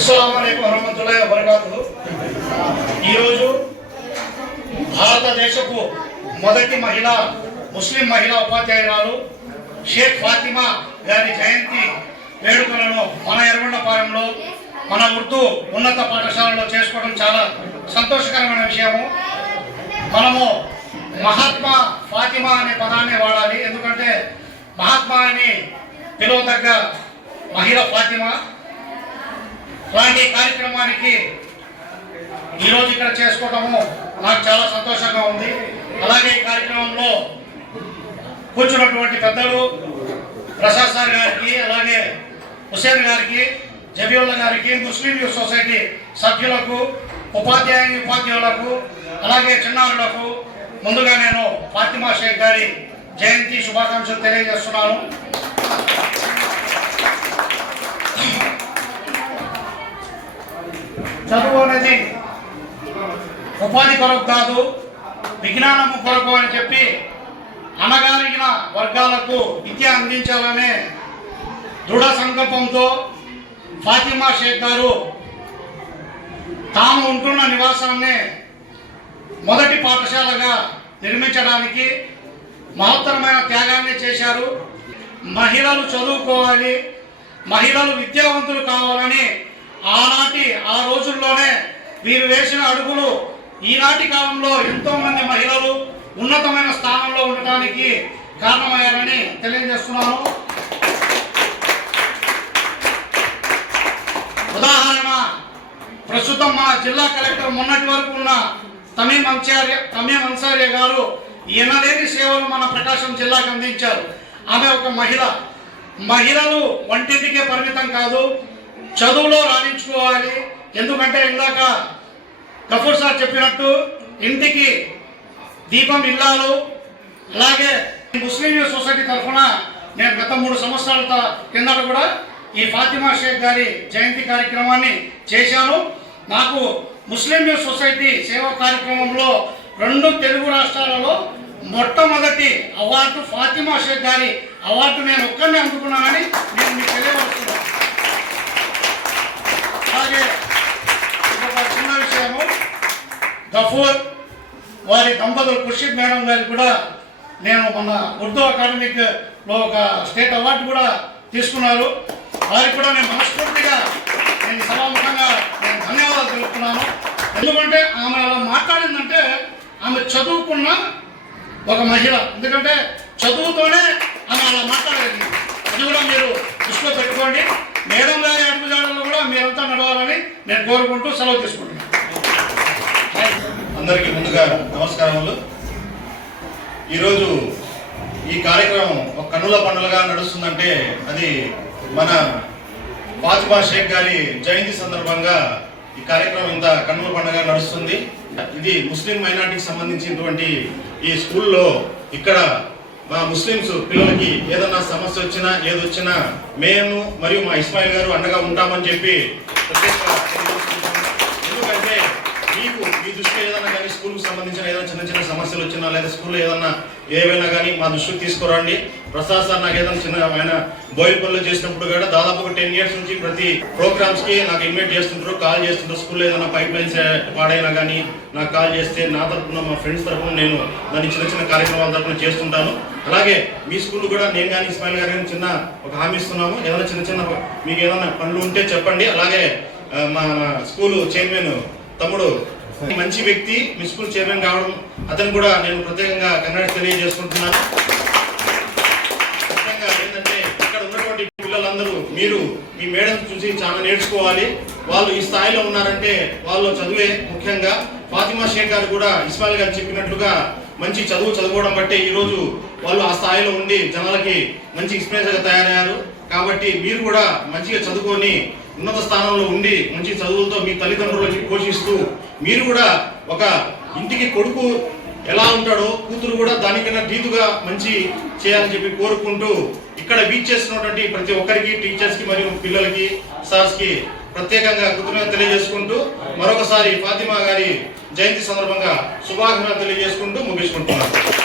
అస్సలాము అలైకుం వరహ్మతుల్లాహి వబరకాతుహు। ఈరోజు భారతదేశపు మొదటి ముస్లిం మహిళా ఉపాధ్యాయురాలు షేక్ ఫాతిమా గారి జయంతి వేడుకలను మన ఎర్రగొండపాలెంలో మన ఉర్దూ ఉన్నత పాఠశాలలో చేసుకోవడం చాలా సంతోషకరమైన విషయము। మనము మహాత్మా ఫాతిమా అనే పదాన్ని వాడాలి, ఎందుకంటే మహాత్మా అని పిలువదగ్గ మహిళ ఫాతిమా। అలాంటి కార్యక్రమానికి ఈరోజు ఇక్కడ చేసుకోవడము నాకు చాలా సంతోషంగా ఉంది। అలాగే ఈ కార్యక్రమంలో కూర్చున్నటువంటి పెద్దలు ప్రసాద్ సార్ గారికి, అలాగే హుసేన్ గారికి, జబీవుల్లా గారికి, ముస్లిం యూత్ సొసైటీ సభ్యులకు, ఉపాధ్యాయులకు, అలాగే చిన్నారులకు ముందుగా నేను ఫాతిమా షేక్ గారి జయంతి శుభాకాంక్షలు తెలియజేస్తున్నాను। చదువు అనేది ఉపాధి కొరకు కాదు, విజ్ఞానము కొరకు అని చెప్పి అనగారిన వర్గాలకు విద్య అందించాలనే దృఢ సంకల్పంతో ఫాతిమా షేక్ గారు తాము ఉంటున్న నివాసాన్ని మొదటి పాఠశాలగా నిర్మించడానికి మహత్తరమైన త్యాగాన్ని చేశారు। మహిళలు చదువుకోవాలి, మహిళలు విద్యావంతులు కావాలని ఆ రోజుల్లోనే వీరు వేసిన అడుగులు ఈనాటి కాలంలో ఎంతో మంది మహిళలు ఉన్నతమైన స్థానంలో ఉండటానికి కారణమయ్యారని తెలియజేస్తున్నాను। ఉదాహరణ, ప్రస్తుతం మన జిల్లా కలెక్టర్ మొన్నటి వరకు ఉన్న తమీం అన్సారియా గారు ఎనలేని సేవలు మన ప్రకాశం జిల్లాకు అందించారు। ఆమె ఒక మహిళలు వంటింటికే పరిమితం కాదు, చదువులో రాణించుకోవాలి। ఎందుకంటే ఇందాక గఫూర్ సార్ చెప్పినట్టు ఇంటికి దీపం ఇల్లాలు। అలాగే ముస్లిం యూత్ సొసైటీ తరఫున నేను గత 3 సంవత్సరాల కిందట కూడా ఈ ఫాతిమా షేక్ గారి జయంతి కార్యక్రమాన్ని చేశాను। నాకు ముస్లిం యూత్ సొసైటీ సేవా కార్యక్రమంలో 2 తెలుగు రాష్ట్రాలలో మొట్టమొదటి అవార్డు ఫాతిమా షేక్ గారి అవార్డు నేను ఒక్కరిని అందుకున్నానని నేను మీకు తెలియవస్తున్నాను। అలాగే ఒక చిన్న విషయము, గఫూర్ వారి దంపతులు ఖుర్షీద్ మేడం గారికి కూడా నేను మన ఉర్దూ అకాడమిక్లో ఒక స్టేట్ అవార్డు కూడా తీసుకున్నారు। వారికి కూడా నేను మనస్ఫూర్తిగా నేను సభాముఖంగా నేను ధన్యవాదాలు తెలుపుతున్నాను। ఎందుకంటే ఆమె అలా మాట్లాడిందంటే ఆమె చదువుకున్న ఒక మహిళ, ఎందుకంటే చదువుతోనే ఆమె అలా మాట్లాడేది। అది కూడా మీరు దృష్టిలో పెట్టుకోండి। మేడం గారి అడుగుజాడల్లో కూడా మీరంతా నడవాలని నేను కోరుకుంటూ సెలవు తీసుకుంటున్నాను। అందరికీ ముందుగా నమస్కారములు। ఈరోజు ఈ కార్యక్రమం ఒక కన్నుల పండుగగా నడుస్తుందంటే అది మన ఫాతిమా షేక్ గారి జయంతి సందర్భంగా ఈ కార్యక్రమం ఇంత కన్నుల పండుగగా నడుస్తుంది। ఇది ముస్లిం మైనార్టీకి సంబంధించినటువంటి ఈ స్కూల్లో ఇక్కడ మా ముస్లిమ్స్ పిల్లలకి ఏదన్నా సమస్య వచ్చినా ఏదొచ్చినా మేము మరియు మా ఇస్మాయిల్ గారు అండగా ఉంటామని చెప్పి ప్రత్యేకంగా ఎందుకంటే మీకు మీ దృష్టిలో ఏదైనా కానీ స్కూల్కి సంబంధించిన ఏదైనా చిన్న సమస్యలు వచ్చినా లేదా స్కూల్లో ఏవైనా కానీ మా దృష్టికి తీసుకురండి। ప్రసాద్ సార్ నాకు ఏదైనా ఆయన బోయిల్పల్లిలో చేసినప్పుడు కూడా దాదాపు ఒక 10 years నుంచి ప్రతి ప్రోగ్రామ్స్కి నాకు ఇన్వైట్ చేస్తుంటారు, కాల్ చేస్తుంటారు। స్కూల్లో ఏదైనా పైప్ లైన్స్ పాడైనా కానీ నాకు కాల్ చేస్తే నా తరఫున మా ఫ్రెండ్స్ తరఫున నేను దాన్ని చిన్న కార్యక్రమాల తరఫున చేస్తుంటాను। అలాగే మీ స్కూల్ కూడా నేను కానీ ఇస్మాయిల్ గారు కానీ చిన్న ఒక హామీ ఇస్తున్నాము, ఏదైనా చిన్న మీకు ఏదైనా పనులు ఉంటే చెప్పండి। అలాగే మా స్కూల్ చైర్మన్ తమ్ముడు మంచి వ్యక్తి, మీ స్కూల్ చైర్మన్ కావడం అతను కూడా నేను ప్రత్యేకంగా కంగ్రాట్స్ తెలియజేసుకుంటున్నాను। ముఖ్యంగా ఏంటంటే ఇక్కడ ఉన్నటువంటి పిల్లలందరూ మీరు మీ మేడం చూసి చాలా నేర్చుకోవాలి। వాళ్ళు ఈ స్థాయిలో ఉన్నారంటే వాళ్ళు చదువే ముఖ్యంగా। ఫాతిమా షేక్ గారు కూడా ఇస్మాయిల్ గారు చెప్పినట్లుగా మంచి చదువుకోవడం బట్టే ఈరోజు వాళ్ళు ఆ స్థాయిలో ఉండి జనాలకి మంచి ఇన్స్పిరేషన్గా తయారయ్యారు। కాబట్టి మీరు కూడా మంచిగా చదువుకొని ఉన్నత స్థానంలో ఉండి మంచి చదువులతో మీ తల్లిదండ్రులకి పోషిస్తూ మీరు కూడా ఒక ఇంటికి కొడుకు ఎలా ఉంటాడో కూతురు కూడా దానికన్నా రీతుగా మంచి చేయాలని చెప్పి కోరుకుంటూ ఇక్కడ వీచ్ చేస్తున్నటువంటి ప్రతి ఒక్కరికి, టీచర్స్కి మరియు పిల్లలకి, సార్స్కి ప్రత్యేకంగా కృతజ్ఞతలు తెలియజేసుకుంటూ మరొకసారి ఫాతిమా గారి జయంతి సందర్భంగా శుభాకాంక్షలు తెలియజేసుకుంటూ ముగించుకుంటున్నాను।